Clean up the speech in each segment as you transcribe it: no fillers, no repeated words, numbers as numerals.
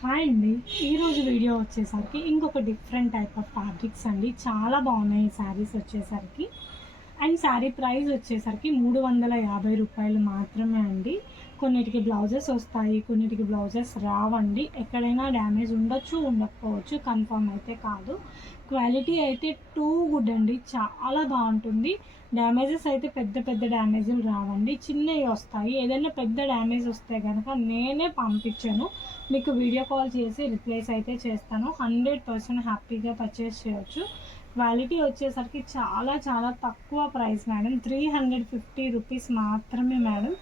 Hi అండి. ఈరోజు video వచ్చేసరికి ఇంకొక డిఫరెంట్ టైప్ ఆఫ్ ఫ్యాబ్రిక్స్ అండి. చాలా బాగున్నాయి ఈ శారీస్ వచ్చేసరికి. అండ్ శారీ ప్రైస్ వచ్చేసరికి 350 రూపాయలు మాత్రమే అండి. కొన్నిటికి బ్లౌజెస్ వస్తాయి, కొన్నిటికి బ్లౌజెస్ రావండి. ఎక్కడైనా డ్యామేజ్ ఉండొచ్చు, ఉండకపోవచ్చు, కన్ఫర్మ్ అయితే కాదు. క్వాలిటీ అయితే టూ గుడ్ అండి, చాలా బాగుంటుంది. డ్యామేజెస్ అయితే పెద్ద పెద్ద డ్యామేజ్లు రావండి, చిన్నవి వస్తాయి. ఏదైనా పెద్ద డ్యామేజ్ వస్తే కనుక నేనే పంపించాను, మీకు వీడియో కాల్ చేసి రిప్లేస్ అయితే చేస్తాను. 100% హ్యాపీగా పర్చేస్ చేయొచ్చు. క్వాలిటీ వచ్చేసరికి చాలా చాలా తక్కువ ప్రైస్ మేడం, 350 రూపీస్ మాత్రమే మేడం.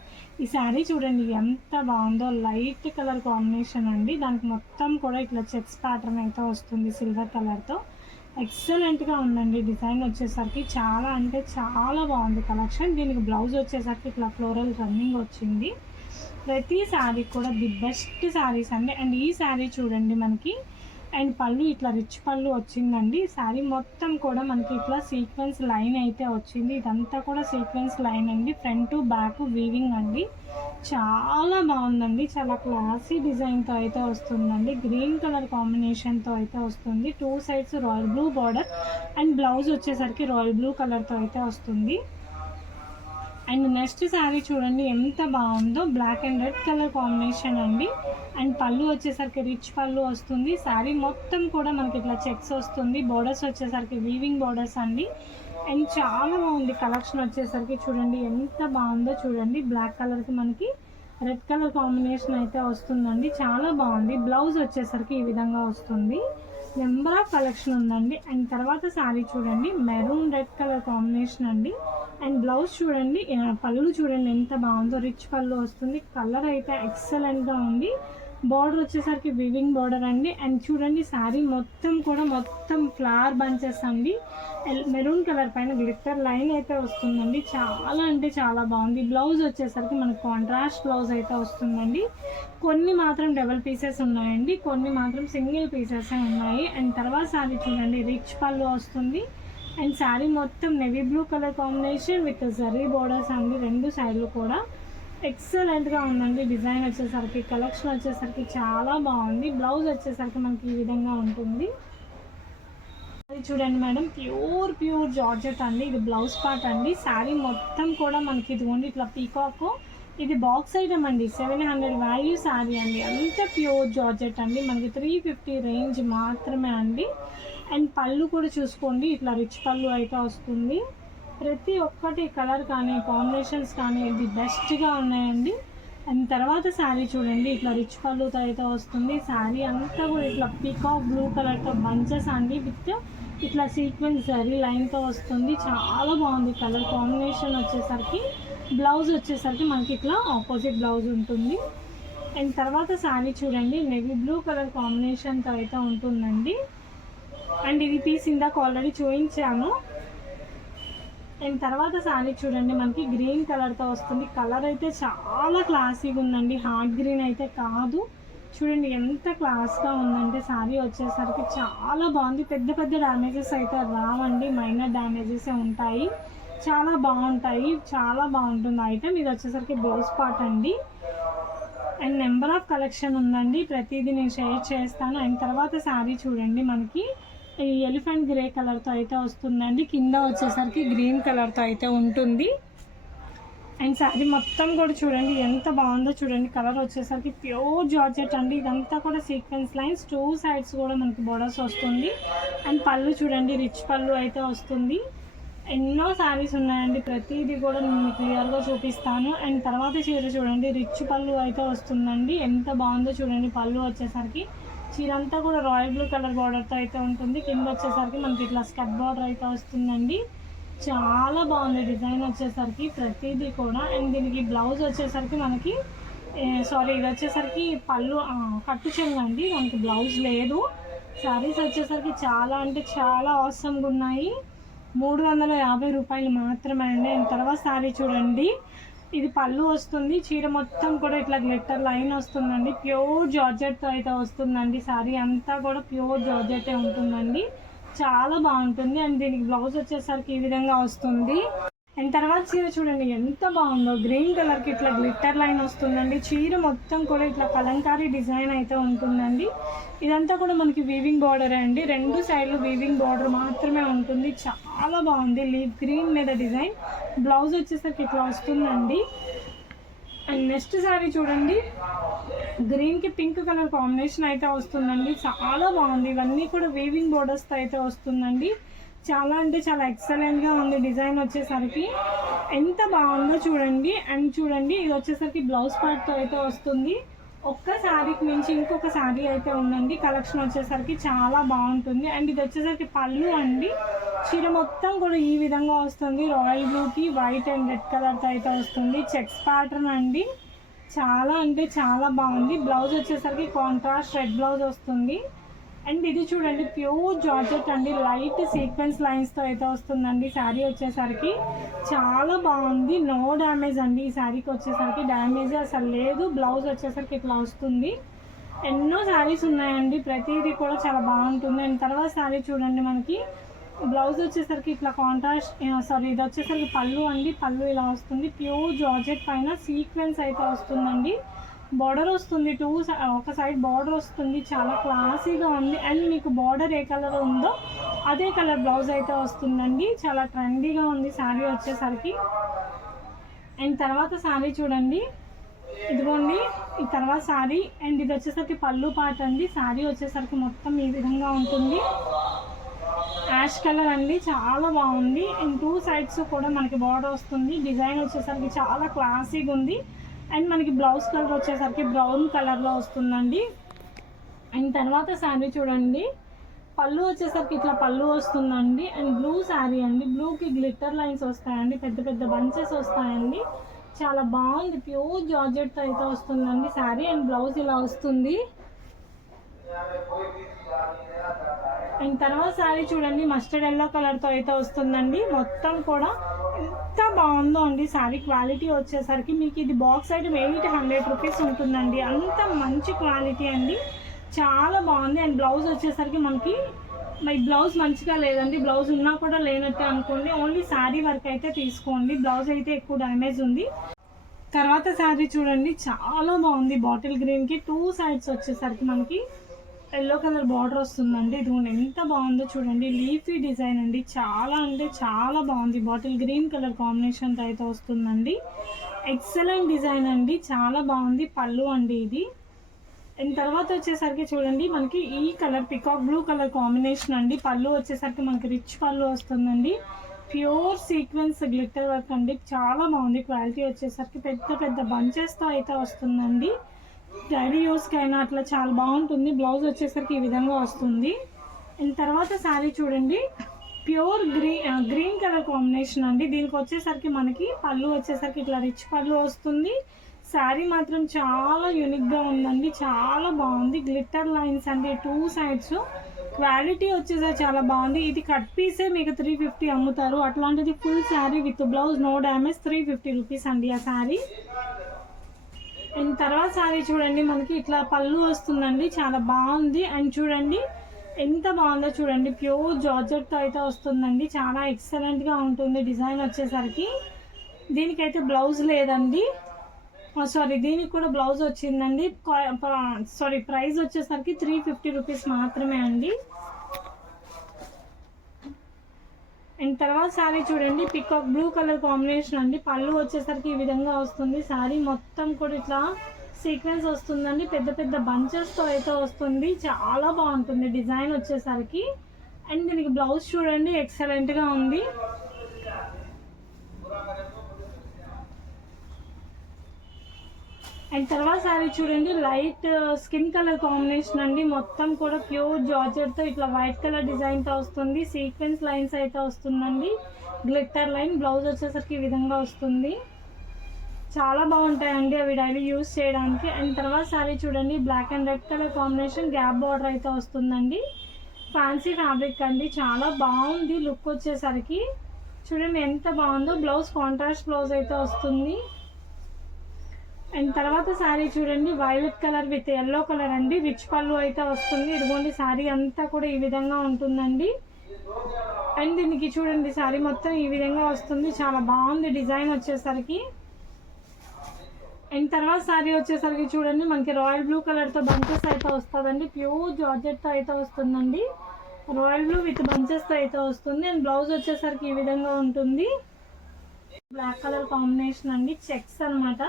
ఈ శారీ చూడండి ఎంత బాగుందో, లైట్ కలర్ కాంబినేషన్ అండి. దానికి మొత్తం కూడా ఇట్లా చెక్స్ ప్యాటర్న్ అయితే వస్తుంది సిల్వర్ కలర్తో. ఎక్సలెంట్గా ఉందండి. డిజైన్ వచ్చేసరికి చాలా అంటే చాలా బాగుంది కలెక్షన్. దీనికి బ్లౌజ్ వచ్చేసరికి ఇట్లా ఫ్లోరల్ రన్నింగ్ వచ్చింది. ప్రతి శారీ కూడా ది బెస్ట్ శారీస్ అండి. అండ్ ఈ శారీ చూడండి మనకి, అండ్ పళ్ళు ఇట్లా రిచ్ పళ్ళు వచ్చిందండి. శారీ మొత్తం కూడా మనకి ఇట్లా సీక్వెన్స్ లైన్ అయితే వచ్చింది. ఇదంతా కూడా సీక్వెన్స్ లైన్ అండి, ఫ్రంట్ టు బ్యాక్ వీవింగ్ అండి. చాలా బాగుందండి, చాలా క్లాసీ డిజైన్తో అయితే వస్తుందండి. గ్రీన్ కలర్ కాంబినేషన్తో అయితే వస్తుంది. Two sides royal blue border and blouse వచ్చేసరికి రాయల్ బ్లూ కలర్తో అయితే వస్తుంది. అండ్ నెక్స్ట్ శారీ చూడండి ఎంత బాగుందో, black and red colour combination అండి. అండ్ పళ్ళు వచ్చేసరికి రిచ్ పళ్ళు వస్తుంది. శారీ మొత్తం కూడా మనకి ఇట్లా చెక్స్ వస్తుంది. బోర్డర్స్ వచ్చేసరికి వీవింగ్ బోర్డర్స్ అండి. అండ్ చాలా బాగుంది కలెక్షన్ వచ్చేసరికి. చూడండి ఎంత బాగుందో చూడండి. బ్లాక్ కలర్కి మనకి రెడ్ కలర్ కాంబినేషన్ అయితే వస్తుందండి, చాలా బాగుంది. బ్లౌజ్ వచ్చేసరికి ఈ విధంగా వస్తుంది. నెంబర్ ఆఫ్ కలెక్షన్ ఉందండి. అండ్ తర్వాత శారీ చూడండి మెరూన్ రెడ్ కలర్ కాంబినేషన్ అండి. అండ్ బ్లౌజ్ చూడండి, పళ్ళు చూడండి ఎంత బాగుందో, రిచ్ పళ్ళు వస్తుంది. కలర్ అయితే ఎక్సలెంట్గా ఉంది. బార్డర్ వచ్చేసరికి వివింగ్ బార్డర్ అండి. అండ్ చూడండి శారీ మొత్తం కూడా మొత్తం ఫ్లవర్ బంచెస్ అండి. మెరూన్ కలర్ పైన గ్లిట్టర్ లైన్ అయితే వస్తుందండి. చాలా అంటే చాలా బాగుంది. బ్లౌజ్ వచ్చేసరికి మనకు కాంట్రాస్ట్ బ్లౌజ్ అయితే వస్తుందండి. కొన్ని మాత్రం డబల్ పీసెస్ ఉన్నాయండి, కొన్ని మాత్రం సింగిల్ పీసెస్ ఉన్నాయి. అండ్ తర్వాత శారీ చూడండి రిచ్ పళ్ళు వస్తుంది. అండ్ శారీ మొత్తం navy blue colour combination with zari borders అండి, రెండు సైడ్లు కూడా ఎక్సలెంట్గా ఉందండి. డిజైన్ వచ్చేసరికి, కలెక్షన్ వచ్చేసరికి చాలా బాగుంది. బ్లౌజ్ వచ్చేసరికి మనకి ఈ విధంగా ఉంటుంది. అది చూడండి మేడం, ప్యూర్ జార్జెట్ అండి. ఇది బ్లౌజ్ పార్ట్ అండి. శారీ మొత్తం కూడా మనకి ఇదిగోండి ఇట్లా పీకాక్. ఇది బాక్స్ ఐటమ్ అండి, 700 వాల్యూ శారీ అండి. అంత ప్యూర్ జార్జెట్ అండి. మనకి 350 రేంజ్ మాత్రమే అండి. అండ్ పళ్ళు కూడా చూసుకోండి, ఇట్లా రిచ్ పళ్ళు అయితే వస్తుంది. ప్రతి ఒక్కటి కలర్ కానీ కాంబినేషన్స్ కానీ ఇది బెస్ట్గా ఉన్నాయండి. అండ్ తర్వాత శారీ చూడండి ఇట్లా రిచ్ పళ్ళుతో అయితే వస్తుంది. శారీ అంతా కూడా ఇట్లా పీకాక్ బ్లూ కలర్తో బంచెస్ అండి, విత్ ఇట్లా సీక్వెన్స్ జరీ లైన్తో వస్తుంది. చాలా బాగుంది కలర్ కాంబినేషన్ వచ్చేసరికి. బ్లౌజ్ వచ్చేసరికి మనకి ఇట్లా ఆపోజిట్ బ్లౌజ్ ఉంటుంది. అండ్ తర్వాత శారీ చూడండి నేవీ బ్లూ కలర్ కాంబినేషన్తో అయితే ఉంటుందండి. అండ్ ఇది పీస్ ఇందాక ఆల్రెడీ చూపించాను. అండ్ తర్వాత శారీ చూడండి మనకి గ్రీన్ కలర్తో వస్తుంది. కలర్ అయితే చాలా క్లాసీగా ఉందండి, హార్ట్ గ్రీన్ అయితే కాదు. చూడండి ఎంత క్లాస్గా ఉందంటే శారీ వచ్చేసరికి చాలా బాగుంది. పెద్ద పెద్ద డ్యామేజెస్ అయితే రావండి, మైనర్ డ్యామేజెస్ ఉంటాయి. చాలా బాగుంటాయి, చాలా బాగుంటుంది ఐటమ్. ఇది వచ్చేసరికి బ్లౌజ్ పార్ట్ అండి. అండ్ నెంబర్ ఆఫ్ కలెక్షన్ ఉందండి, ప్రతిదీ నేను షేర్ చేస్తాను. అండ్ తర్వాత శారీ చూడండి మనకి ఈ ఎలిఫెంట్ గ్రే కలర్తో అయితే వస్తుందండి. కింద వచ్చేసరికి గ్రీన్ కలర్తో అయితే ఉంటుంది. అండ్ శారీ మొత్తం కూడా చూడండి ఎంత బాగుందో చూడండి. కలర్ వచ్చేసరికి ప్యూర్ జార్జెట్ అండి. ఇదంతా కూడా సీక్వెన్స్ లైన్స్, టూ సైడ్స్ కూడా మనకి బోర్డర్స్ వస్తుంది. అండ్ పళ్ళు చూడండి రిచ్ పళ్ళు అయితే వస్తుంది. ఎన్నో శారీస్ ఉన్నాయండి, ప్రతిదీ కూడా నేను క్లియర్గా చూపిస్తాను. అండ్ తర్వాత చీర చూడండి రిచ్ పళ్ళు అయితే వస్తుందండి. ఎంత బాగుందో చూడండి. పళ్ళు వచ్చేసరికి చీర అంతా కూడా రాయల్ బ్లూ కలర్ బార్డర్తో అయితే ఉంటుంది. కింద వచ్చేసరికి మనకి ఇట్లా స్కట్ బార్డర్ అయితే వస్తుందండి. చాలా బాగుంది డిజైన్ వచ్చేసరికి ప్రతిదీ కూడా. అండ్ దీనికి బ్లౌజ్ వచ్చేసరికి మనకి ఇది వచ్చేసరికి పళ్ళు కట్టు చెంగు అండి, మనకి బ్లౌజ్ లేదు. శారీస్ వచ్చేసరికి చాలా అంటే చాలా అవసరంగా ఉన్నాయి. 350 రూపాయలు మాత్రమే అండి. అండ్ తర్వాత శారీ చూడండి ఇది పళ్ళు వస్తుంది. చీర మొత్తం కూడా ఇట్లా గ్లిట్టర్ లైన్ వస్తుందండి. ప్యూర్ జార్జెట్తో అయితే వస్తుందండి. శారీ అంతా కూడా ప్యూర్ జార్జెటే ఉంటుందండి, చాలా బాగుంటుంది. అండ్ దీనికి బ్లౌజ్ వచ్చేసరికి ఈ విధంగా వస్తుంది. అండ్ తర్వాత చీర చూడండి ఎంత బాగుందో, గ్రీన్ కలర్కి ఇట్లా గ్లిట్టర్ లైన్ వస్తుందండి. చీర మొత్తం కూడా ఇట్లా కలంకారీ డిజైన్ అయితే ఉంటుందండి. ఇదంతా కూడా మనకి వీవింగ్ బార్డర్ అండి, రెండు సైడ్లు వీవింగ్ బార్డర్ మాత్రమే ఉంటుంది. చాలా బాగుంది, లీఫ్ గ్రీన్ మీద డిజైన్. బ్లౌజ్ వచ్చేసరికి ఇట్లా వస్తుందండి. అండ్ నెక్స్ట్ శారీ చూడండి, గ్రీన్కి పింక్ కలర్ కాంబినేషన్ అయితే వస్తుందండి. చాలా బాగుంది, ఇవన్నీ కూడా వీవింగ్ బోర్డర్స్తో అయితే వస్తుందండి. చాలా అంటే చాలా ఎక్సలెంట్గా ఉంది. డిజైన్ వచ్చేసరికి ఎంత బాగుందో చూడండి. అండ్ చూడండి ఇది వచ్చేసరికి బ్లౌజ్ పార్ట్తో అయితే వస్తుంది. ఒక్క శారీకి మించి ఇంకొక శారీ అయితే ఉందండి. కలెక్షన్ వచ్చేసరికి చాలా బాగుంటుంది. అండ్ ఇది వచ్చేసరికి పళ్ళు అండి. చీర మొత్తం కూడా ఈ విధంగా వస్తుంది. రాయల్ బ్లూకి వైట్ అండ్ రెడ్ కలర్తో అయితే వస్తుంది. చెక్స్ ప్యాటర్న్ అండి, చాలా అంటే చాలా బాగుంది. బ్లౌజ్ వచ్చేసరికి కాంట్రాస్ట్ రెడ్ బ్లౌజ్ వస్తుంది. అండ్ ఇది చూడండి ప్యూర్ జార్జెట్ అండి, లైట్ సీక్వెన్స్ లైన్స్తో అయితే వస్తుందండి. శారీ వచ్చేసరికి చాలా బాగుంది, నో డ్యామేజ్ అండి. ఈ శారీకి వచ్చేసరికి డ్యామేజ్ అసలు లేదు. బ్లౌజ్ వచ్చేసరికి ఇట్లా వస్తుంది. ఎన్నో శారీస్ ఉన్నాయండి, ప్రతిదీ కూడా చాలా బాగుంటుంది. అండ్ తర్వాత శారీ చూడండి, మనకి బ్లౌజ్ వచ్చేసరికి ఇట్లా కాంట్రాస్ట్ ఇది వచ్చేసరికి పళ్ళు అండి. పళ్ళు ఇలా వస్తుంది, ప్యూర్ జార్జెట్ పైన సీక్వెన్స్ అయితే వస్తుందండి. బార్డర్ వస్తుంది, ఒక సైడ్ బార్డర్ వస్తుంది, చాలా క్లాసీగా ఉంది. అండ్ మీకు బార్డర్ ఏ కలర్ ఉందో అదే కలర్ బ్లౌజ్ అయితే వస్తుందండి. చాలా ట్రెండీగా ఉంది శారీ వచ్చేసరికి. అండ్ తర్వాత శారీ చూడండి, ఇదిగోండి ఈ తర్వాత శారీ. అండ్ ఇది వచ్చేసరికి పళ్ళు పార్ట్ అండి. శారీ వచ్చేసరికి మొత్తం ఈ విధంగా ఉంటుంది, యాష్ కలర్ అండి, చాలా బాగుంది. అండ్ టూ సైడ్స్ కూడా మనకి బార్డర్ వస్తుంది. డిజైన్ వచ్చేసరికి చాలా క్లాసీగా ఉంది. అండ్ మనకి బ్లౌజ్ కలర్ వచ్చేసరికి బ్రౌన్ కలర్లో వస్తుందండి. అండ్ తర్వాత శారీ చూడండి, పళ్ళు వచ్చేసరికి ఇట్లా పళ్ళు వస్తుందండి. అండ్ బ్లూ శారీ అండి, బ్లూకి గ్లిట్టర్ లైన్స్ వస్తాయండి, పెద్ద పెద్ద బంచెస్ వస్తాయండి. చాలా బాగుంది, ప్యూర్ జార్జెట్తో అయితే వస్తుందండి శారీ. అండ్ బ్లౌజ్ ఇలా వస్తుంది. అండ్ తర్వాత శారీ చూడండి, మస్టర్డ్ ఎల్లో కలర్తో అయితే వస్తుందండి. మొత్తం కూడా ఎంత బాగుందో అండి శారీ. క్వాలిటీ వచ్చేసరికి మీకు ఇది బాక్స్ ఐటమ్ 800 రూపీస్ ఉంటుందండి. అంత మంచి క్వాలిటీ అండి, చాలా బాగుంది. అండ్ బ్లౌజ్ వచ్చేసరికి మనకి బ్లౌజ్ మంచిగా లేదండి, బ్లౌజ్ ఉన్నా కూడా లేనట్టే అనుకోండి. ఓన్లీ శారీ వర్క్ అయితే తీసుకోండి, బ్లౌజ్ అయితే ఎక్కువ డ్యామేజ్ ఉంది. తర్వాత శారీ చూడండి, చాలా బాగుంది. బాటిల్ గ్రీన్కి టూ సైడ్స్ వచ్చేసరికి మనకి ఎల్లో కలర్ బార్డర్ వస్తుందండి. ఇది ఎంత బాగుందో చూడండి, లీఫీ డిజైన్ అండి, చాలా అంటే చాలా బాగుంది. బాటిల్ గ్రీన్ కలర్ కాంబినేషన్తో అయితే వస్తుందండి. ఎక్సలెంట్ డిజైన్ అండి, చాలా బాగుంది. పళ్ళు అండి ఇది. అండ్ తర్వాత వచ్చేసరికి చూడండి, మనకి ఈ colour peacock blue colour combination అండి. పళ్ళు వచ్చేసరికి మనకి రిచ్ పళ్ళు వస్తుందండి. ప్యూర్ సీక్వెన్స్ గ్లిట్టర్ వర్క్ అండి, చాలా బాగుంది. క్వాలిటీ వచ్చేసరికి పెద్ద పెద్ద బంచెస్తో అయితే వస్తుందండి. డైలీ యూస్కి అయినా అట్లా చాలా బాగుంటుంది. బ్లౌజ్ వచ్చేసరికి ఈ విధంగా వస్తుంది. అండ్ తర్వాత శారీ చూడండి, ప్యూర్ గ్రీన్ కలర్ కాంబినేషన్ అండి. దీనికి వచ్చేసరికి మనకి పళ్ళు వచ్చేసరికి ఇట్లా రిచ్ పళ్ళు వస్తుంది. శారీ మాత్రం చాలా యూనిక్గా ఉందండి, చాలా బాగుంది. గ్లిట్టర్ లైన్స్ అండి టూ సైడ్స్. క్వాలిటీ వచ్చేసరికి చాలా బాగుంది. ఇది కట్ పీసే మీకు 350 అమ్ముతారు, అట్లాంటిది full sari with blouse no damage 350 rupees అండి ఆ శారీ. అండ్ తర్వాత శారీ చూడండి, మనకి ఇట్లా పళ్ళు వస్తుందండి, చాలా బాగుంది. అండ్ చూడండి ఎంత బాగుందో చూడండి, ప్యూర్ జార్జెట్తో అయితే వస్తుందండి. చాలా ఎక్సలెంట్గా ఉంటుంది డిజైన్ వచ్చేసరికి. దీనికైతే బ్లౌజ్ లేదండి, దీనికి కూడా బ్లౌజ్ వచ్చిందండి. ప్రైస్ వచ్చేసరికి 350 రూపీస్ మాత్రమే అండి. అండ్ తర్వాత శారీ చూడండి, పికాక్ బ్లూ కలర్ కాంబినేషన్ అండి. పళ్ళు వచ్చేసరికి ఈ విధంగా వస్తుంది. శారీ మొత్తం కూడా ఇట్లా సీక్వెన్స్ వస్తుందండి, పెద్ద పెద్ద బంచెస్తో అయితే వస్తుంది. చాలా బాగుంటుంది డిజైన్ వచ్చేసరికి. అండ్ దీనికి బ్లౌజ్ చూడండి, ఎక్సలెంట్గా ఉంది. అండ్ తర్వాత శారీ చూడండి, లైట్ స్కిన్ కలర్ కాంబినేషన్ అండి. మొత్తం కూడా ప్యూర్ జార్జెట్తో ఇట్లా వైట్ కలర్ డిజైన్తో వస్తుంది. సీక్వెన్స్ లైన్స్ అయితే వస్తుందండి, గ్లిట్టర్ లైన్. బ్లౌజ్ వచ్చేసరికి ఈ విధంగా వస్తుంది. చాలా బాగుంటాయండి అవి డైలీ యూస్ చేయడానికి. అండ్ తర్వాత శారీ చూడండి, black and red colour combination, gap border అయితే వస్తుందండి. ఫ్యాన్సీ ఫ్యాబ్రిక్ అండి, చాలా బాగుంది లుక్ వచ్చేసరికి. చూడండి ఎంత బాగుందో. బ్లౌజ్ కాంట్రాస్ట్ బ్లౌజ్ అయితే వస్తుంది. అండ్ తర్వాత శారీ చూడండి, violet colour with yellow colour అండి. రిచ్ పళ్ళు అయితే వస్తుంది. ఇదిగోండి శారీ అంతా కూడా ఈ విధంగా ఉంటుందండి. అండ్ దీనికి చూడండి శారీ మొత్తం ఈ విధంగా వస్తుంది, చాలా బాగుంది డిజైన్ వచ్చేసరికి. అండ్ తర్వాత శారీ వచ్చేసరికి చూడండి మనకి రాయల్ బ్లూ కలర్తో బంచెస్ అయితే వస్తుందండి, ప్యూర్ జార్జెట్తో అయితే వస్తుందండి. రాయల్ బ్లూ విత్ బంచెస్తో అయితే వస్తుంది. అండ్ బ్లౌజ్ వచ్చేసరికి ఈ విధంగా ఉంటుంది, బ్లాక్ కలర్ కాంబినేషన్ అండి, చెక్స్ అనమాట,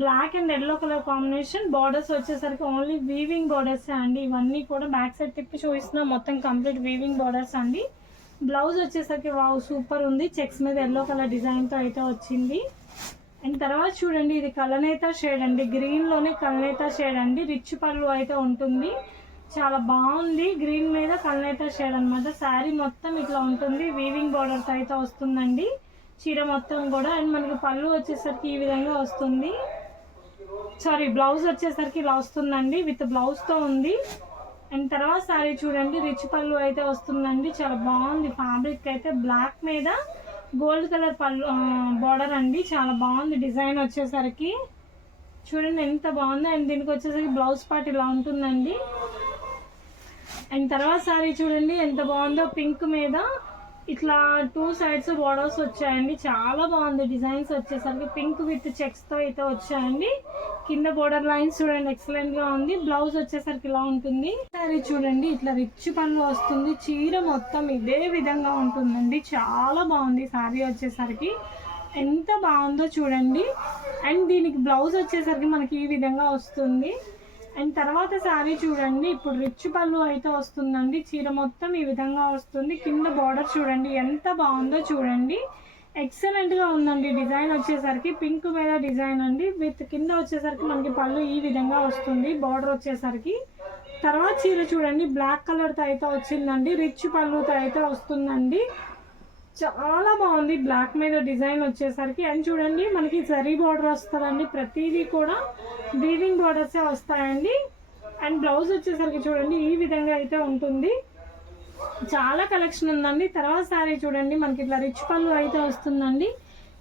black and yellow colour combination. Borders వచ్చేసరికి ఓన్లీ వీవింగ్ బార్డర్స్ అండి, ఇవన్నీ కూడా బ్యాక్ సైడ్ తిప్పి చూపిస్తున్నా, మొత్తం కంప్లీట్ వీవింగ్ బార్డర్స్ అండి. బ్లౌజ్ వచ్చేసరికి వావ్ సూపర్ ఉంది, చెక్స్ మీద ఎల్లో కలర్ డిజైన్తో అయితే వచ్చింది. అండ్ తర్వాత చూడండి ఇది కలనేత షేడ్ అండి, గ్రీన్లోనే కలనేత షేడ్ అండి, రిచ్ పళ్ళు అయితే ఉంటుంది, చాలా బాగుంది. గ్రీన్ మీద కలనేత షేడ్ అనమాట. శారీ మొత్తం ఇట్లా ఉంటుంది, వీవింగ్ బార్డర్తో అయితే వస్తుందండి చీర మొత్తం కూడా. అండ్ మనకి పళ్ళు వచ్చేసరికి ఈ విధంగా వస్తుంది, సారీ బ్లౌజ్ వచ్చేసరికి ఇలా వస్తుందండి, విత్ బ్లౌజ్తో ఉంది. అండ్ తర్వాత శారీ చూడండి రిచ్ పళ్ళు అయితే వస్తుందండి, చాలా బాగుంది. ఫ్యాబ్రిక్ అయితే బ్లాక్ మీద గోల్డ్ కలర్ పళ్ళు బార్డర్ అండి, చాలా బాగుంది డిజైన్ వచ్చేసరికి. చూడండి ఎంత బాగుంది. అండ్ దీనికి వచ్చేసరికి బ్లౌజ్ పార్ట్ ఇలా ఉంటుందండి. అండ్ తర్వాత శారీ చూడండి ఎంత బాగుందో, పింక్ మీద ఇట్లా 2 సైడ్స్ బార్డర్స్ వచ్చాయండి, చాలా బాగుంది. డిజైన్స్ వచ్చేసరికి పింక్ విత్ చెక్స్తో అయితే వచ్చాయండి. కింద బోర్డర్ లైన్స్ చూడండి ఎక్సలెంట్గా ఉంది. బ్లౌజ్ వచ్చేసరికి ఇలా ఉంటుంది. శారీ చూడండి ఇట్లా రిచ్ పళ్ళు వస్తుంది, చీర మొత్తం ఇదే విధంగా ఉంటుందండి, చాలా బాగుంది. శారీ వచ్చేసరికి ఎంత బాగుందో చూడండి. అండ్ దీనికి బ్లౌజ్ వచ్చేసరికి మనకి ఈ విధంగా వస్తుంది. అండ్ తర్వాత శారీ చూడండి ఇప్పుడు రిచ్ పళ్ళు అయితే వస్తుందండి, చీర మొత్తం ఈ విధంగా వస్తుంది. కింద బార్డర్ చూడండి ఎంత బాగుందో చూడండి, ఎక్సలెంట్గా ఉందండి. డిజైన్ వచ్చేసరికి పింక్ మీద డిజైన్ అండి, విత్ కింద వచ్చేసరికి మనకి పళ్ళు ఈ విధంగా వస్తుంది, బార్డర్ వచ్చేసరికి. తర్వాత చీర చూడండి బ్లాక్ కలర్తో అయితే వచ్చిందండి, రిచ్ పళ్ళుతో అయితే వస్తుందండి, చాలా బాగుంది. బ్లాక్ మీద డిజైన్ వచ్చేసరికి. అండ్ చూడండి మనకి జరీ బార్డర్ వస్తుందండి, ప్రతిదీ కూడా వీవింగ్ బార్డర్సే వస్తాయండి. అండ్ బ్లౌజ్ వచ్చేసరికి చూడండి ఈ విధంగా అయితే ఉంటుంది, చాలా కలెక్షన్ ఉందండి. తర్వాత శారీ చూడండి మనకి ఇట్లా రిచ్ పళ్ళు అయితే వస్తుందండి,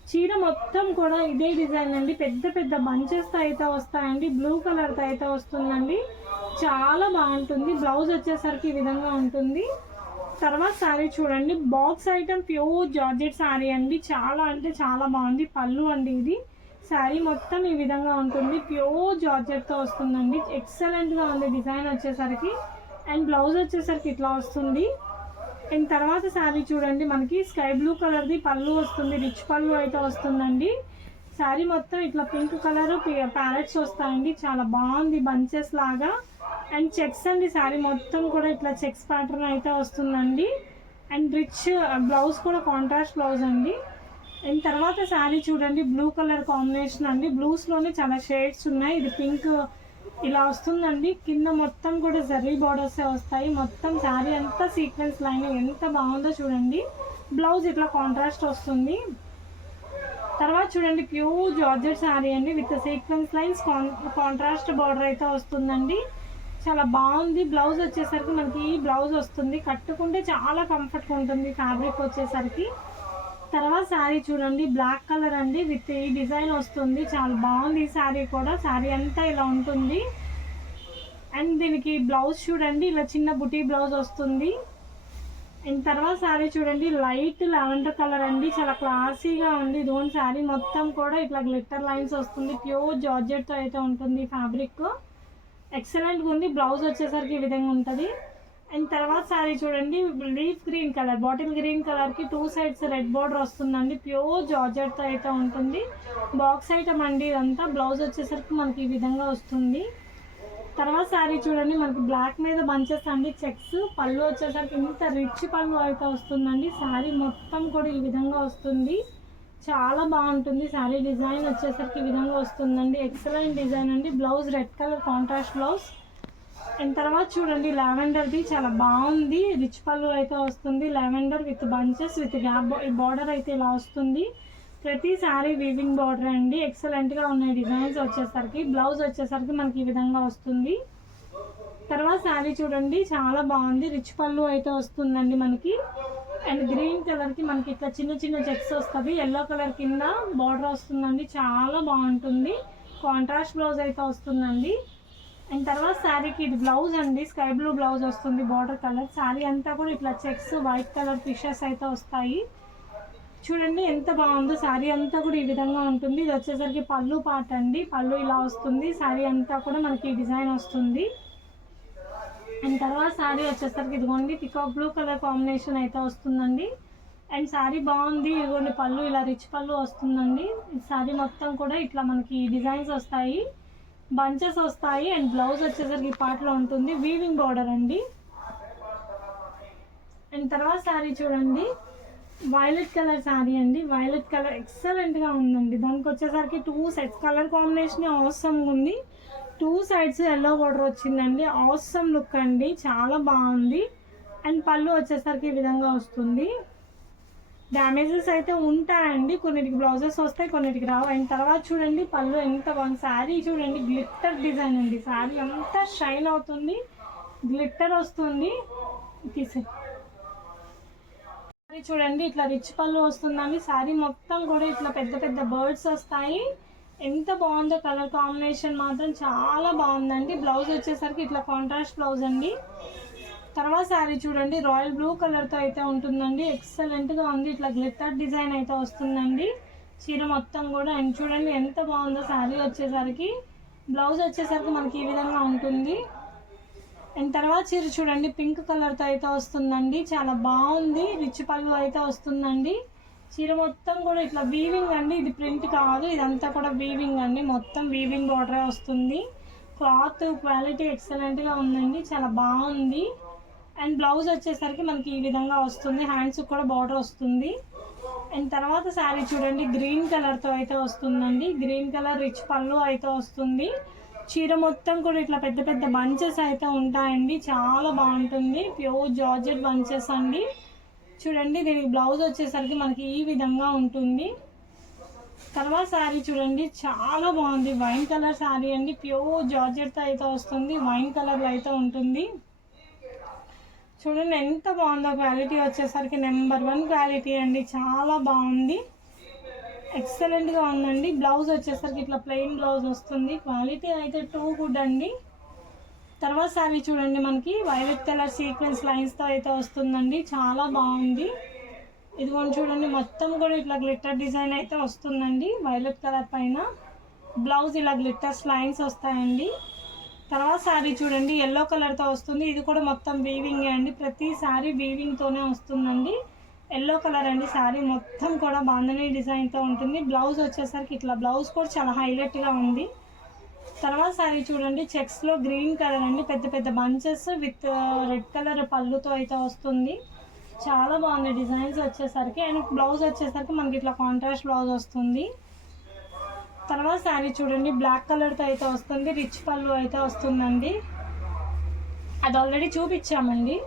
చీర మొత్తం కూడా ఇదే డిజైన్ అండి, పెద్ద పెద్ద బంచెస్తో అయితే వస్తాయండి, బ్లూ కలర్తో అయితే వస్తుందండి, చాలా బాగుంటుంది. బ్లౌజ్ వచ్చేసరికి ఈ విధంగా ఉంటుంది. తర్వాత శారీ చూడండి box item pure georgette sari అండి, చాలా అంటే చాలా బాగుంది. పళ్ళు అండి ఇది, శారీ మొత్తం ఈ విధంగా ఉంటుంది, ప్యూర్ జార్జెట్తో వస్తుందండి, ఎక్సలెంట్గా ఉంది డిజైన్ వచ్చేసరికి. అండ్ బ్లౌజ్ వచ్చేసరికి ఇట్లా వస్తుంది. అండ్ తర్వాత శారీ చూడండి మనకి స్కై బ్లూ కలర్ది పళ్ళు వస్తుంది, రిచ్ పళ్ళు అయితే వస్తుందండి. శారీ మొత్తం ఇట్లా పింక్ కలర్ ప్యారెట్స్ వస్తాయండి, చాలా బాగుంది బంచెస్ లాగా. అండ్ చెక్స్ అండి, శారీ మొత్తం కూడా ఇట్లా చెక్స్ ప్యాటర్న్ అయితే వస్తుందండి. అండ్ రిచ్ బ్లౌజ్ కూడా కాంట్రాస్ట్ బ్లౌజ్ అండి. అండ్ తర్వాత శారీ చూడండి బ్లూ కలర్ కాంబినేషన్ అండి, బ్లూస్లోనే చాలా షేడ్స్ ఉన్నాయి, ఇది పింక్ ఇలా వస్తుందండి. కింద మొత్తం కూడా జరీ బార్డర్స్ వస్తాయి, మొత్తం శారీ అంతా సీక్వెన్స్ లైన్ ఎంత బాగుందో చూడండి. బ్లౌజ్ ఇట్లా కాంట్రాస్ట్ వస్తుంది. తర్వాత చూడండి ప్యూర్ జార్జెట్ శారీ అండి, with sequence lines contrast border అయితే వస్తుందండి, చాలా బాగుంది. బ్లౌజ్ వచ్చేసరికి మనకి ఈ బ్లౌజ్ వస్తుంది, కట్టుకుంటే చాలా కంఫర్ట్గా ఉంటుంది ఫ్యాబ్రిక్ వచ్చేసరికి. తర్వాత శారీ చూడండి బ్లాక్ కలర్ అండి, విత్ ఈ డిజైన్ వస్తుంది, చాలా బాగుంది. ఈ శారీ కూడా శారీ అంతా ఇలా ఉంటుంది. అండ్ దీనికి బ్లౌజ్ చూడండి ఇలా చిన్న బుటీ బ్లౌజ్ వస్తుంది. అండ్ తర్వాత శారీ చూడండి లైట్ లావెండర్ కలర్ అండి, చాలా క్లాసీగా ఉంది. ఇదిగోండి శారీ మొత్తం కూడా ఇట్లా గ్లిట్టర్ లైన్స్ వస్తుంది, ప్యూర్ జార్జెట్తో అయితే ఉంటుంది ఫ్యాబ్రిక్, ఎక్సలెంట్గా ఉంది. బ్లౌజ్ వచ్చేసరికి ఈ విధంగా ఉంటుంది. అండ్ తర్వాత శారీ చూడండి leaf green colour, bottle green కలర్కి 2 సైడ్స్ రెడ్ బార్డర్ వస్తుందండి, ప్యూర్ జార్జెట్తో అయితే ఉంటుంది. బాక్స్ ఐటమ్ అండి ఇదంతా. బ్లౌజ్ వచ్చేసరికి మనకి ఈ విధంగా వస్తుంది. తర్వాత శారీ చూడండి మనకి బ్లాక్ మీద బంచెస్ అండి, చెక్స్. పళ్ళు వచ్చేసరికి ఇంత రిచ్ పళ్ళు అయితే వస్తుందండి, శారీ మొత్తం కూడా ఈ విధంగా వస్తుంది, చాలా బాగుంటుంది. శారీ డిజైన్ వచ్చేసరికి ఈ విధంగా వస్తుందండి, ఎక్సలెంట్ డిజైన్ అండి. Blouse red colour contrast blouse. And తర్వాత చూడండి లావెండర్ది చాలా బాగుంది, రిచ్ పళ్ళు అయితే వస్తుంది, lavender with bunches with gap border అయితే ఇలా వస్తుంది. ప్రతి శారీ వీవింగ్ బార్డర్ అండి, ఎక్సలెంట్గా ఉన్నాయి డిజైన్స్ వచ్చేసరికి. బ్లౌజ్ వచ్చేసరికి మనకి ఈ విధంగా వస్తుంది. తర్వాత శారీ చూడండి చాలా బాగుంది, రిచ్ పళ్ళు అయితే వస్తుందండి మనకి. అండ్ గ్రీన్ కలర్కి మనకి ఇట్లా చిన్న చిన్న చెక్స్ వస్తుంది, ఎల్లో కలర్ కింద బార్డర్ వస్తుందండి, చాలా బాగుంటుంది. కాంట్రాస్ట్ బ్లౌజ్ అయితే వస్తుందండి. అండ్ తర్వాత శారీకి ఇది బ్లౌజ్ అండి, స్కై బ్లూ బ్లౌజ్ వస్తుంది బార్డర్ కలర్. శారీ అంతా కూడా ఇట్లా చెక్స్ వైట్ కలర్ ఫిషెస్ అయితే వస్తాయి. చూడండి ఎంత బాగుందో, శారీ అంతా కూడా ఈ విధంగా ఉంటుంది. ఇది వచ్చేసరికి పళ్ళు పార్ట్ అండి, పళ్ళు ఇలా వస్తుంది. శారీ అంతా కూడా మనకి ఈ డిజైన్ వస్తుంది. అండ్ తర్వాత శారీ వచ్చేసరికి ఇదిగోండి పికాక్ బ్లూ కలర్ కాంబినేషన్ అయితే వస్తుందండి. అండ్ శారీ బాగుంది, ఇదిగోండి పళ్ళు ఇలా రిచ్ పళ్ళు వస్తుందండి. ఈ శారీ మొత్తం కూడా ఇట్లా మనకి డిజైన్స్ వస్తాయి, బంచెస్ వస్తాయి. అండ్ బ్లౌజ్ వచ్చేసరికి ఈ పార్ట్లో ఉంటుంది, వీవింగ్ బార్డర్ అండి. అండ్ తర్వాత శారీ చూడండి వైలెట్ కలర్ శారీ అండి, వైలెట్ కలర్ ఎక్సలెంట్గా ఉందండి. దానికి వచ్చేసరికి 2 సెట్స్ కలర్ కాంబినేషన్ ఆసమ్గా ఉంది. 2 సైడ్స్ ఎల్లో బార్డర్ వచ్చిందండి, ఆసమ్ లుక్ అండి, చాలా బాగుంది. అండ్ పళ్ళు వచ్చేసరికి ఈ విధంగా వస్తుంది. డ్యామేజెస్ అయితే ఉంటాయండి, కొన్నిటికి బ్లౌజెస్ వస్తాయి, కొన్నిటికి రావు. అయిన తర్వాత చూడండి పళ్ళు ఎంత బాగుంది. శారీ చూడండి గ్లిట్టర్ డిజైన్ అండి, శారీ అంతా షైన్ అవుతుంది, గ్లిట్టర్ వస్తుంది. శారీ చూడండి ఇట్లా రిచ్ పళ్ళు వస్తుందండి. శారీ మొత్తం కూడా ఇట్లా పెద్ద పెద్ద బర్డ్స్ వస్తాయి. ఎంత బాగుందో, కలర్ కాంబినేషన్ మాత్రం చాలా బాగుందండి. బ్లౌజ్ వచ్చేసరికి ఇట్లా కాంట్రాస్ట్ బ్లౌజ్ అండి. తర్వాత శారీ చూడండి రాయల్ బ్లూ కలర్తో అయితే ఉంటుందండి, ఎక్సలెంట్గా ఉంది. ఇట్లా గ్లిట్టర్ డిజైన్ అయితే వస్తుందండి చీర మొత్తం కూడా. అండ్ చూడండి ఎంత బాగుందో శారీ వచ్చేసరికి. బ్లౌజ్ వచ్చేసరికి మనకి ఈ విధంగా ఉంటుంది. అండ్ తర్వాత చీర చూడండి పింక్ కలర్తో అయితే వస్తుందండి, చాలా బాగుంది. రిచ్ పళ్ళు అయితే వస్తుందండి. చీర మొత్తం కూడా ఇట్లా వీవింగ్ అండి, ఇది ప్రింట్ కాదు, ఇదంతా కూడా వీవింగ్ అండి, మొత్తం వీవింగ్ బార్డర్ వస్తుంది. క్లాత్ క్వాలిటీ ఎక్సలెంట్గా ఉందండి, చాలా బాగుంది. అండ్ బ్లౌజ్ వచ్చేసరికి మనకి ఈ విధంగా వస్తుంది, హ్యాండ్స్ కూడా బార్డర్ వస్తుంది. అండ్ తర్వాత శారీ చూడండి గ్రీన్ కలర్తో అయితే వస్తుందండి, గ్రీన్ కలర్ రిచ్ పళ్ళు అయితే వస్తుంది. చీర మొత్తం కూడా ఇట్లా పెద్ద పెద్ద బంచెస్ అయితే ఉంటాయండి, చాలా బాగుంటుంది. ప్యూర్ జార్జెట్ బంచెస్ అండి. చూడండి దీనికి బ్లౌజ్ వచ్చేసరికి మనకి ఈ విధంగా ఉంటుంది. తర్వాత శారీ చూడండి చాలా బాగుంది, వైన్ కలర్ శారీ అండి, ప్యూర్ జార్జెట్తో అయితే వస్తుంది, వైన్ కలర్లో అయితే ఉంటుంది. చూడండి ఎంత బాగుందో, క్వాలిటీ వచ్చేసరికి నెంబర్ 1 క్వాలిటీ అండి, చాలా బాగుంది, ఎక్సలెంట్గా ఉందండి. బ్లౌజ్ వచ్చేసరికి ఇట్లా ప్లెయిన్ బ్లౌజ్ వస్తుంది, క్వాలిటీ అయితే టూ గుడ్ అండి. తర్వాత శారీ చూడండి మనకి వైలెట్ కలర్ సీక్వెన్స్ లైన్స్తో అయితే వస్తుందండి, చాలా బాగుంది. ఇదిగోండి చూడండి మొత్తం కూడా ఇట్లా గ్లిట్టర్ డిజైన్ అయితే వస్తుందండి వైలెట్ కలర్ పైన. బ్లౌజ్ ఇలా గ్లిట్టర్స్ లైన్స్ వస్తాయండి. తర్వాత శారీ చూడండి ఎల్లో కలర్తో వస్తుంది, ఇది కూడా మొత్తం వీవింగ్ అండి, ప్రతి శారీ వీవింగ్తోనే వస్తుందండి. ఎల్లో కలర్ అండి, శారీ మొత్తం కూడా బాంధనీ డిజైన్తో ఉంటుంది. బ్లౌజ్ వచ్చేసరికి ఇట్లా బ్లౌజ్ కూడా చాలా హైలైట్గా ఉంది. తర్వాత శారీ చూడండి చెక్స్లో గ్రీన్ కలర్ అండి, పెద్ద పెద్ద బంచెస్ విత్ రెడ్ కలర్ పళ్ళుతో అయితే వస్తుంది, చాలా బాగుంది డిజైన్స్ వచ్చేసరికి. అండ్ బ్లౌజ్ వచ్చేసరికి మనకి ఇట్లా కాంట్రాస్ట్ బ్లౌజ్ వస్తుంది. తర్వాత శారీ చూడండి బ్లాక్ కలర్తో అయితే వస్తుంది, రిచ్ పళ్ళు అయితే వస్తుందండి, అది ఆల్రెడీ చూపించామండి.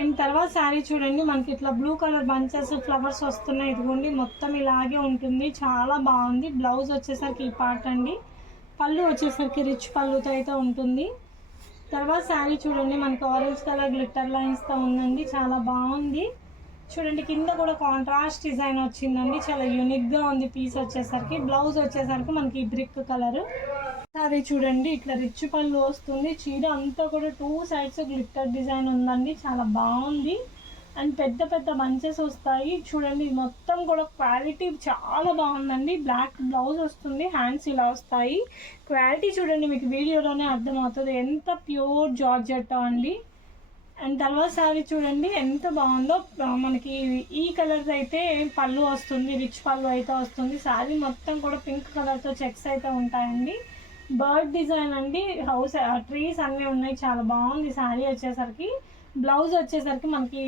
అండ్ తర్వాత శారీ చూడండి మనకి ఇట్లా బ్లూ కలర్ బంచెస్ ఫ్లవర్స్ వస్తున్నాయి, ఇదిగోండి మొత్తం ఇలాగే ఉంటుంది, చాలా బాగుంది. బ్లౌజ్ వచ్చేసరికి ఈ పార్ట్ అండి, పళ్ళు వచ్చేసరికి రిచ్ పళ్ళుతో అయితే ఉంటుంది. తర్వాత శారీ చూడండి మనకి ఆరెంజ్ కలర్ గ్లిట్టర్ లైన్స్తో ఉందండి, చాలా బాగుంది. చూడండి కింద కూడా కాంట్రాస్ట్ డిజైన్ వచ్చిందండి, చాలా యూనిక్గా ఉంది పీస్ వచ్చేసరికి. బ్లౌజ్ వచ్చేసరికి మనకి బ్రిక్ కలర్. శారీ చూడండి ఇట్లా రిచ్ పళ్ళు వస్తుంది, చీర అంతా కూడా 2 సైడ్స్ గ్లిట్టర్ డిజైన్ ఉందండి, చాలా బాగుంది. అండ్ పెద్ద పెద్ద బంచెస్ వస్తాయి చూడండి, మొత్తం కూడా క్వాలిటీ చాలా బాగుందండి. బ్లాక్ బ్లౌజ్ వస్తుంది, హ్యాండ్స్ ఇలా వస్తాయి, క్వాలిటీ చూడండి మీకు వీడియోలోనే అర్థమవుతుంది ఎంత ప్యూర్ జార్జెట్ అండి. అండ్ తర్వాత శారీ చూడండి ఎంత బాగుందో, మనకి ఈ కలర్ అయితే పళ్ళు వస్తుంది, రిచ్ పళ్ళు అయితే వస్తుంది. శారీ మొత్తం కూడా పింక్ కలర్తో చెక్స్ అయితే ఉంటాయండి, బర్డ్ డిజైన్ అండి, హౌస్ ట్రీస్ అన్నీ ఉన్నాయి, చాలా బాగుంది శారీ వచ్చేసరికి. బ్లౌజ్ వచ్చేసరికి మనకి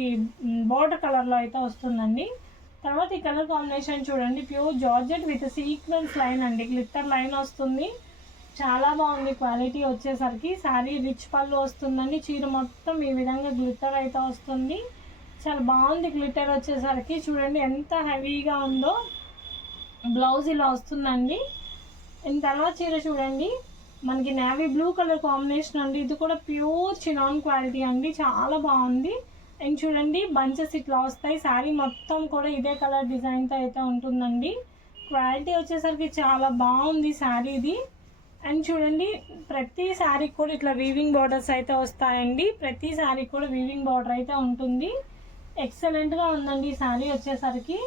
బార్డర్ కలర్లో అయితే వస్తుందండి. తర్వాత ఈ కలర్ కాంబినేషన్ చూడండి pure georgette with sequence line అండి, గ్లిట్టర్ లైన్ వస్తుంది, చాలా బాగుంది క్వాలిటీ వచ్చేసరికి. శారీ రిచ్ పళ్ళు వస్తుందండి, చీర మొత్తం ఈ విధంగా గ్లిట్టర్ అయితే వస్తుంది, చాలా బాగుంది. గ్లిట్టర్ వచ్చేసరికి చూడండి ఎంత హెవీగా ఉందో, బ్లౌజ్ ఇలా వస్తుందండి. అండ్ తర్వాత చీర చూడండి మనకి నేవీ బ్లూ కలర్ కాంబినేషన్ అండి, ఇది కూడా ప్యూర్ చినాన్ క్వాలిటీ అండి, చాలా బాగుంది. అండ్ చూడండి బంచెస్ ఇట్లా వస్తాయి, శారీ మొత్తం కూడా ఇదే కలర్ డిజైన్తో అయితే ఉంటుందండి, క్వాలిటీ వచ్చేసరికి చాలా బాగుంది శారీది. అండ్ చూడండి ప్రతి శారీకి కూడా ఇట్లా వీవింగ్ బార్డర్స్ అయితే వస్తాయండి. ప్రతి శారీకి కూడా వీవింగ్ బార్డర్ అయితే ఉంటుంది. ఎక్సలెంట్గా ఉందండి ఈ శారీ వచ్చేసరికి.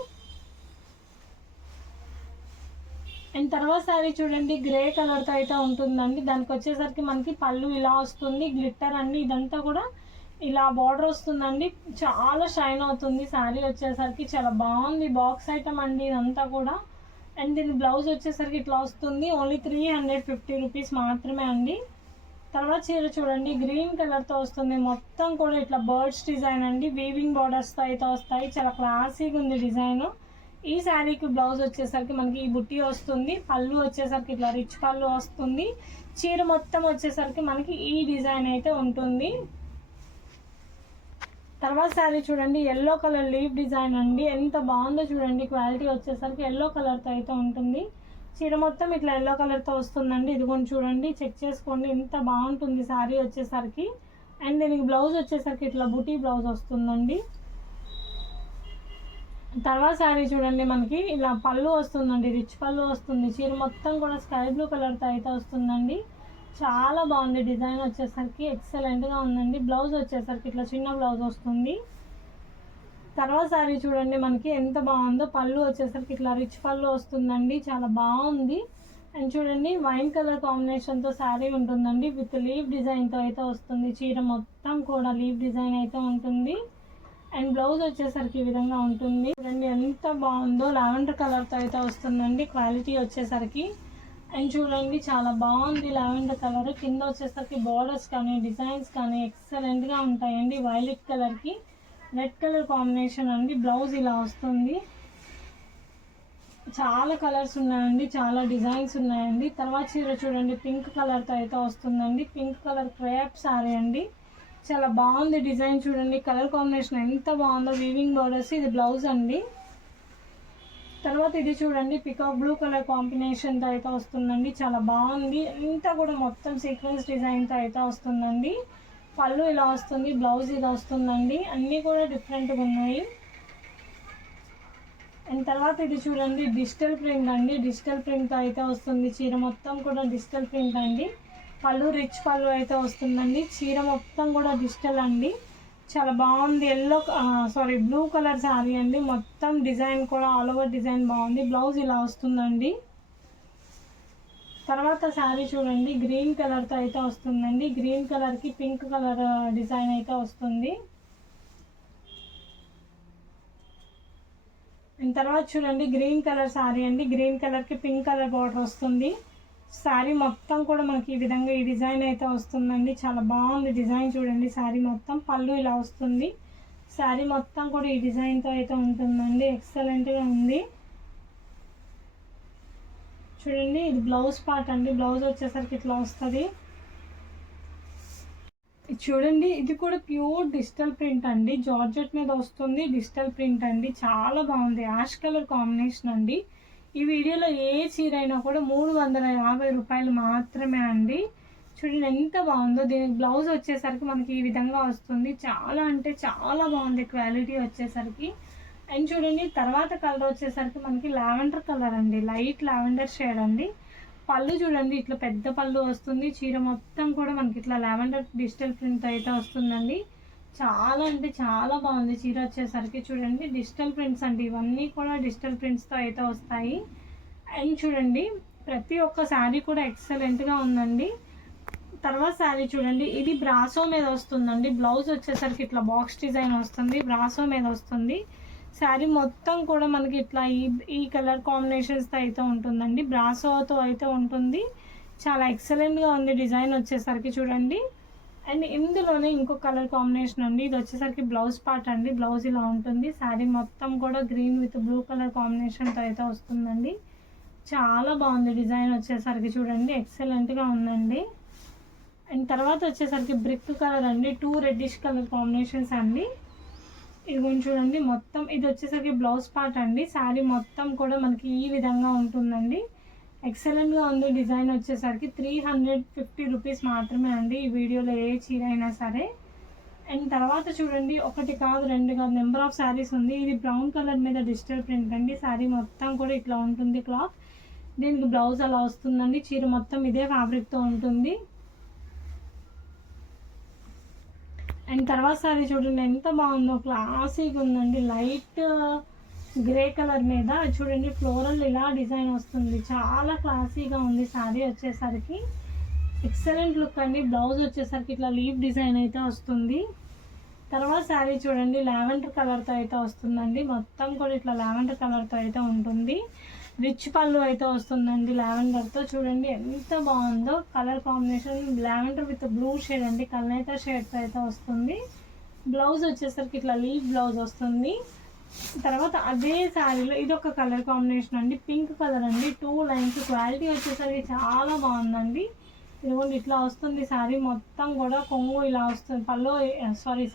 అండ్ తర్వాత శారీ చూడండి గ్రే కలర్తో అయితే ఉంటుందండి. దానికి వచ్చేసరికి మనకి పళ్ళు ఇలా వస్తుంది, గ్లిట్టర్ అండి, ఇదంతా కూడా ఇలా బార్డర్ వస్తుందండి. చాలా షైన్ అవుతుంది శారీ వచ్చేసరికి. చాలా బాగుంది, బాక్స్ ఐటమ్ అండి ఇదంతా కూడా. అండ్ దీని బ్లౌజ్ వచ్చేసరికి ఇట్లా వస్తుంది. ఓన్లీ 350 రూపీస్ మాత్రమే అండి. తర్వాత చీర చూడండి గ్రీన్ కలర్తో వస్తుంది. మొత్తం కూడా ఇట్లా బర్డ్స్ డిజైన్ అండి, వీవింగ్ బార్డర్స్తో అయితే వస్తాయి. చాలా క్లాసీగా ఉంది డిజైన్. ఈ శారీకి బ్లౌజ్ వచ్చేసరికి మనకి ఈ బుట్టి వస్తుంది. పళ్ళు వచ్చేసరికి ఇట్లా రిచ్ పళ్ళు వస్తుంది. చీర మొత్తం వచ్చేసరికి మనకి ఈ డిజైన్ అయితే ఉంటుంది. తర్వాత శారీ చూడండి ఎల్లో కలర్ లీఫ్ డిజైన్ అండి. ఎంత బాగుందో చూడండి. క్వాలిటీ వచ్చేసరికి ఎల్లో కలర్తో అయితే ఉంటుంది. చీర మొత్తం ఇట్లా ఎల్లో కలర్తో వస్తుందండి. ఇదిగోండి చూడండి, చెక్ చేసుకోండి ఎంత బాగుంటుంది శారీ వచ్చేసరికి. అండ్ దీనికి బ్లౌజ్ వచ్చేసరికి ఇట్లా బుటీ బ్లౌజ్ వస్తుందండి. తర్వాత శారీ చూడండి మనకి ఇలా పళ్ళు వస్తుందండి, రిచ్ పళ్ళు వస్తుంది. చీర మొత్తం కూడా స్కై బ్లూ కలర్తో అయితే వస్తుందండి. చాలా బాగుంది డిజైన్ వచ్చేసరికి, ఎక్సలెంట్గా ఉందండి. బ్లౌజ్ వచ్చేసరికి ఇట్లా చిన్న బ్లౌజ్ వస్తుంది. తర్వాత శారీ చూడండి మనకి ఎంత బాగుందో. పళ్ళు వచ్చేసరికి ఇట్లా రిచ్ పళ్ళు వస్తుందండి, చాలా బాగుంది. అండ్ చూడండి వైన్ కలర్ కాంబినేషన్తో శారీ ఉంటుందండి, విత్ లీవ్ డిజైన్తో అయితే వస్తుంది. చీర మొత్తం కూడా లీవ్ డిజైన్ అయితే ఉంటుంది. అండ్ బ్లౌజ్ వచ్చేసరికి ఈ విధంగా ఉంటుంది. చూడండి ఎంత బాగుందో, లావెండర్ కలర్తో అయితే వస్తుందండి క్వాలిటీ వచ్చేసరికి. అండ్ చూడండి చాలా బాగుంది లావెండర్ కలర్. కింద వచ్చేసరికి బార్డర్స్ కానీ డిజైన్స్ కానీ ఎక్సలెంట్గా ఉంటాయండి. వైలెట్ కలర్కి రెడ్ కలర్ కాంబినేషన్ అండి. బ్లౌజ్ ఇలా వస్తుంది. చాలా కలర్స్ ఉన్నాయండి, చాలా డిజైన్స్ ఉన్నాయండి. తర్వాత చీర చూడండి పింక్ కలర్తో అయితే వస్తుందండి. పింక్ కలర్ క్రేప్ సారీ అండి. చాలా బాగుంది డిజైన్ చూడండి. కలర్ కాంబినేషన్ ఎంత బాగుందో. వీవింగ్ బార్డర్స్, ఇది బ్లౌజ్ అండి. తర్వాత ఇది చూడండి పికాక్ బ్లూ కలర్ కాంబినేషన్తో అయితే వస్తుందండి. చాలా బాగుంది. ఇంత కూడా మొత్తం సీక్వెన్స్ డిజైన్తో అయితే వస్తుందండి. పళ్ళు ఇలా వస్తుంది, బ్లౌజ్ ఇలా వస్తుందండి. అన్నీ కూడా డిఫరెంట్గా ఉన్నాయి. అండ్ తర్వాత ఇది చూడండి డిజిటల్ ప్రింట్ అండి. డిజిటల్ ప్రింట్తో అయితే వస్తుంది. చీర మొత్తం కూడా డిజిటల్ ప్రింట్ అండి. పళ్ళు రిచ్ పళ్ళు అయితే వస్తుందండి. చీర మొత్తం కూడా డిజిటల్ అండి. చాలా బాగుంది. బ్లూ కలర్ శారీ అండి. మొత్తం డిజైన్ కూడా ఆల్ ఓవర్ డిజైన్ బాగుంది. బ్లౌజ్ ఇలా వస్తుందండి. తర్వాత శారీ చూడండి గ్రీన్ కలర్తో అయితే వస్తుందండి. గ్రీన్ కలర్కి పింక్ కలర్ డిజైన్ అయితే వస్తుంది. అండ్ తర్వాత చూడండి గ్రీన్ కలర్ శారీ అండి. గ్రీన్ కలర్కి పింక్ కలర్ బార్డర్ వస్తుంది. శారీ మొత్తం కూడా మనకి ఈ విధంగా ఈ డిజైన్ అయితే వస్తుందండి. చాలా బాగుంది డిజైన్ చూడండి. శారీ మొత్తం పళ్ళు ఇలా వస్తుంది. శారీ మొత్తం కూడా ఈ డిజైన్తో అయితే ఉంటుందండి. ఎక్సలెంట్గా ఉంది చూడండి. ఇది బ్లౌజ్ పార్ట్ అండి. బ్లౌజ్ వచ్చేసరికి ఇట్లా వస్తుంది. చూడండి ఇది కూడా ప్యూర్ డిజిటల్ ప్రింట్ అండి. జార్జెట్ మీద వస్తుంది, డిజిటల్ ప్రింట్ అండి. చాలా బాగుంది. యాష్ కలర్ కాంబినేషన్ అండి. ఈ వీడియోలో ఏ చీర అయినా కూడా 350 రూపాయలు మాత్రమే అండి. చూడండి ఎంత బాగుందో. దీనికి బ్లౌజ్ వచ్చేసరికి మనకి ఈ విధంగా వస్తుంది. చాలా అంటే చాలా బాగుంది క్వాలిటీ వచ్చేసరికి. అండ్ చూడండి తర్వాత కలర్ వచ్చేసరికి మనకి లావెండర్ కలర్ అండి. లైట్ లావెండర్ షేడ్ అండి. పళ్ళు చూడండి ఇట్లా పెద్ద పళ్ళు వస్తుంది. చీర మొత్తం కూడా మనకి ఇట్లా లావెండర్ డిజిటల్ ప్రింట్ అయితే వస్తుందండి. చాలా అంటే చాలా బాగుంది చీర వచ్చేసరికి. చూడండి డిజిటల్ ప్రింట్స్ అండి. ఇవన్నీ కూడా డిజిటల్ ప్రింట్స్తో అయితే వస్తాయి. అండ్ చూడండి ప్రతి ఒక్క శారీ కూడా ఎక్సలెంట్గా ఉందండి. తర్వాత శారీ చూడండి ఇది బ్రాసో మీద వస్తుందండి. బ్లౌజ్ వచ్చేసరికి ఇట్లా బాక్స్ డిజైన్ వస్తుంది, బ్రాసో మీద వస్తుంది. శారీ మొత్తం కూడా మనకి ఇట్లా ఈ కలర్ కాంబినేషన్స్తో అయితే ఉంటుందండి. బ్రాసోతో అయితే ఉంటుంది. చాలా ఎక్సలెంట్గా ఉంది డిజైన్ వచ్చేసరికి చూడండి. అండ్ ఇందులోనే ఇంకో కలర్ కాంబినేషన్ అండి. ఇది వచ్చేసరికి బ్లౌజ్ పార్ట్ అండి. బ్లౌజ్ ఇలా ఉంటుంది. శారీ మొత్తం కూడా గ్రీన్ విత్ బ్లూ కలర్ కాంబినేషన్తో అయితే వస్తుందండి. చాలా బాగుంది డిజైన్ వచ్చేసరికి చూడండి. ఎక్సలెంట్గా ఉందండి. అండ్ తర్వాత వచ్చేసరికి బ్రిక్ కలర్ అండి. 2 రెడ్డిష్ కలర్ కాంబినేషన్స్ అండి. ఇది కొంచెం చూడండి మొత్తం ఇది వచ్చేసరికి బ్లౌజ్ పార్ట్ అండి. శారీ మొత్తం కూడా మనకి ఈ విధంగా ఉంటుందండి. ఎక్సలెంట్గా ఉంది డిజైన్ వచ్చేసరికి. 350 రూపీస్ మాత్రమే అండి ఈ వీడియోలో ఏ చీర అయినా సరే. అండ్ తర్వాత చూడండి ఒకటి కాదు రెండు కాదు నెంబర్ ఆఫ్ శారీస్ ఉంది. ఇది బ్రౌన్ కలర్ మీద డిజిటల్ ప్రింట్ అండి. శారీ మొత్తం కూడా ఇట్లా ఉంటుంది క్లాత్. దీనికి బ్లౌజ్ అలా వస్తుందండి. చీర మొత్తం ఇదే ఫ్యాబ్రిక్తో ఉంటుంది. అండ్ తర్వాత సారీ చూడండి ఎంత బాగుందో, క్లాసీగా ఉందండి. లైట్ గ్రే కలర్ మీద చూడండి ఫ్లోరల్ ఇలా డిజైన్ వస్తుంది. చాలా క్లాసీగా ఉంది సారీ వచ్చేసరికి. ఎక్సలెంట్ లుక్ అండి. బ్లౌజ్ వచ్చేసరికి ఇట్లా లీవ్ డిజైన్ అయితే వస్తుంది. తర్వాత శారీ చూడండి లావెండర్ కలర్తో అయితే వస్తుందండి. మొత్తం కూడా ఇట్లా లావెండర్ కలర్తో అయితే ఉంటుంది. రిచ్ పళ్ళు అయితే వస్తుందండి లావెండర్తో. చూడండి ఎంత బాగుందో colour combination. Lavender with blue shade అండి, కల్నేత షేడ్తో అయితే వస్తుంది. బ్లౌజ్ వచ్చేసరికి ఇట్లా లీవ్ బ్లౌజ్ వస్తుంది. తర్వాత అదే శారీలో ఇదొక కలర్ కాంబినేషన్ అండి, పింక్ కలర్ అండి. 2 లైన్స్. క్వాలిటీ వచ్చేసరికి చాలా బాగుందండి. ఇదిగోండి ఇట్లా వస్తుంది శారీ మొత్తం కూడా. కొంగు ఇలా వస్తుంది, పళ్ళు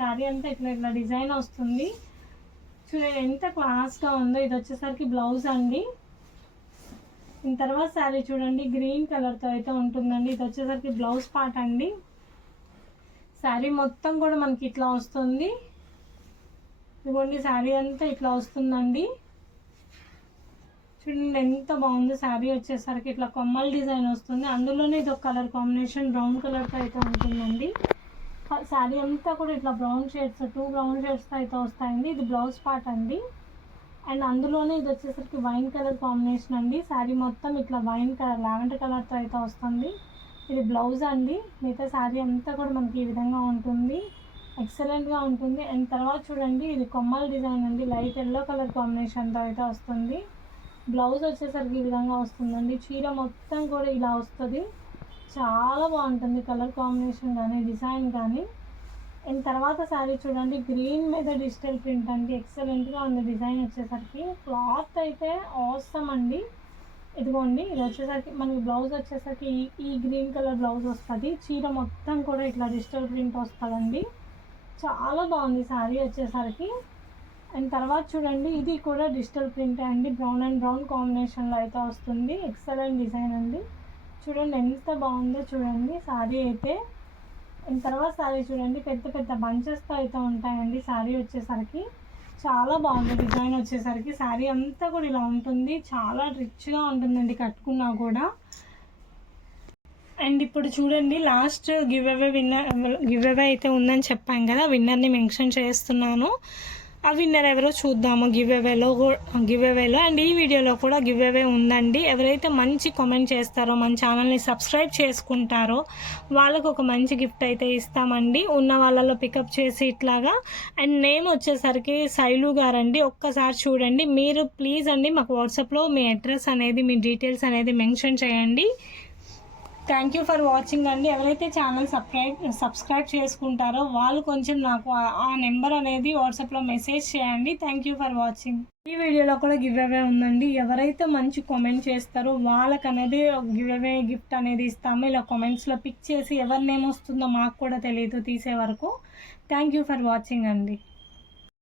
శారీ అంతా ఇట్లా ఇట్లా డిజైన్ వస్తుంది. చూడండి ఎంత క్లాస్గా ఉందో. ఇది వచ్చేసరికి బ్లౌజ్ అండి. దీని తర్వాత శారీ చూడండి గ్రీన్ కలర్తో అయితే ఉంటుందండి. ఇది వచ్చేసరికి బ్లౌజ్ పార్ట్ అండి. శారీ మొత్తం కూడా మనకి ఇట్లా వస్తుంది. ఇదిగోండి శారీ అంతా ఇట్లా వస్తుందండి. చూడండి ఎంత బాగుంది. శారీ వచ్చేసరికి ఇట్లా కొమ్మల డిజైన్ వస్తుంది. అందులోనే ఇది ఒక కలర్ కాంబినేషన్ బ్రౌన్ కలర్తో అయితే ఉంటుందండి. శారీ అంతా కూడా ఇట్లా బ్రౌన్ షేడ్స్, 2 బ్రౌన్ షేడ్స్తో అయితే వస్తాయండి. ఇది బ్లౌజ్ పార్ట్ అండి. అండ్ అందులోనే ఇది వచ్చేసరికి వైన్ కలర్ కాంబినేషన్ అండి. శారీ మొత్తం ఇట్లా వైన్ కలర్ లావెండర్ కలర్తో అయితే వస్తుంది. ఇది బ్లౌజ్ అండి. మిగతా శారీ అంతా కూడా మనకి ఈ విధంగా ఉంటుంది. ఎక్సలెంట్గా ఉంటుంది. అండ్ తర్వాత చూడండి ఇది కొమ్మల డిజైన్ అండి. లైట్ ఎల్లో కలర్ కాంబినేషన్తో అయితే వస్తుంది. బ్లౌజ్ వచ్చేసరికి ఈ విధంగా వస్తుందండి. చీర మొత్తం కూడా ఇలా వస్తుంది. చాలా బాగుంటుంది కలర్ కాంబినేషన్ కానీ డిజైన్ కానీ. అండ్ తర్వాత శారీ చూడండి గ్రీన్ మీద డిజిటల్ ప్రింట్ అండి. ఎక్సలెంట్గా ఉంది డిజైన్ వచ్చేసరికి. క్లాత్ అయితే ఆసమ్ అండి. ఇదిగోండి ఇది వచ్చేసరికి మనకి బ్లౌజ్ వచ్చేసరికి ఈ గ్రీన్ కలర్ బ్లౌజ్ వస్తుంది. చీర మొత్తం కూడా ఇట్లా డిజిటల్ ప్రింట్ వస్తుందండి. చాలా బాగుంది శారీ వచ్చేసరికి. అండ్ తర్వాత చూడండి ఇది కూడా డిజిటల్ ప్రింట్ అండి. బ్రౌన్ అండ్ బ్రౌన్ కాంబినేషన్లో అయితే వస్తుంది. ఎక్సలెంట్ డిజైన్ అండి. చూడండి ఎంత బాగుందో చూడండి శారీ అయితే. అండ్ తర్వాత శారీ చూడండి పెద్ద పెద్ద బంచెస్తో అయితే ఉంటాయండి. శారీ వచ్చేసరికి చాలా బాగుంది డిజైన్ వచ్చేసరికి. శారీ అంతా కూడా ఇలా ఉంటుంది. చాలా రిచ్గా ఉంటుందండి కట్టుకున్నా కూడా. అండ్ ఇప్పుడు చూడండి లాస్ట్ గివ్ అవే అయితే ఉందని చెప్పాం కదా, విన్నర్ని మెన్షన్ చేస్తున్నాను. ఆ విన్నర్ ఎవరో చూద్దాము గివ్ అవేలో. అండ్ ఈ వీడియోలో కూడా గివ్ అవే ఉందండి. ఎవరైతే మంచి కామెంట్ చేస్తారో, మన ఛానల్ని సబ్స్క్రైబ్ చేసుకుంటారో వాళ్ళకు ఒక మంచి గిఫ్ట్ అయితే ఇస్తామండి. ఉన్న వాళ్ళలో పికప్ చేసి ఇట్లాగా. అండ్ నేమ్ వచ్చేసరికి శైలు గారండి. ఒక్కసారి చూడండి మీరు ప్లీజ్ అండి. మాకు వాట్సాప్లో మీ అడ్రస్ అనేది, మీ డీటెయిల్స్ అనేది మెన్షన్ చేయండి. థ్యాంక్ యూ ఫర్ వాచింగ్ అండి. ఎవరైతే ఛానల్ సబ్స్క్రైబ్ చేసుకుంటారో వాళ్ళు కొంచెం నాకు ఆ నెంబర్ అనేది వాట్సాప్లో మెసేజ్ చేయండి. Thank you for watching. ఈ వీడియోలో కూడా గివ్ అవే ఉందండి. ఎవరైతే మంచి కామెంట్ చేస్తారో వాళ్ళకి అనేది గివ్ అవే గిఫ్ట్ అనేది ఇస్తాము. ఇలా కామెంట్స్లో పిక్ చేసి ఎవరి నేమ్ వస్తుందో మాకు కూడా తెలియదు తీసే వరకు. థ్యాంక్ యూ ఫర్ వాచింగ్ అండి.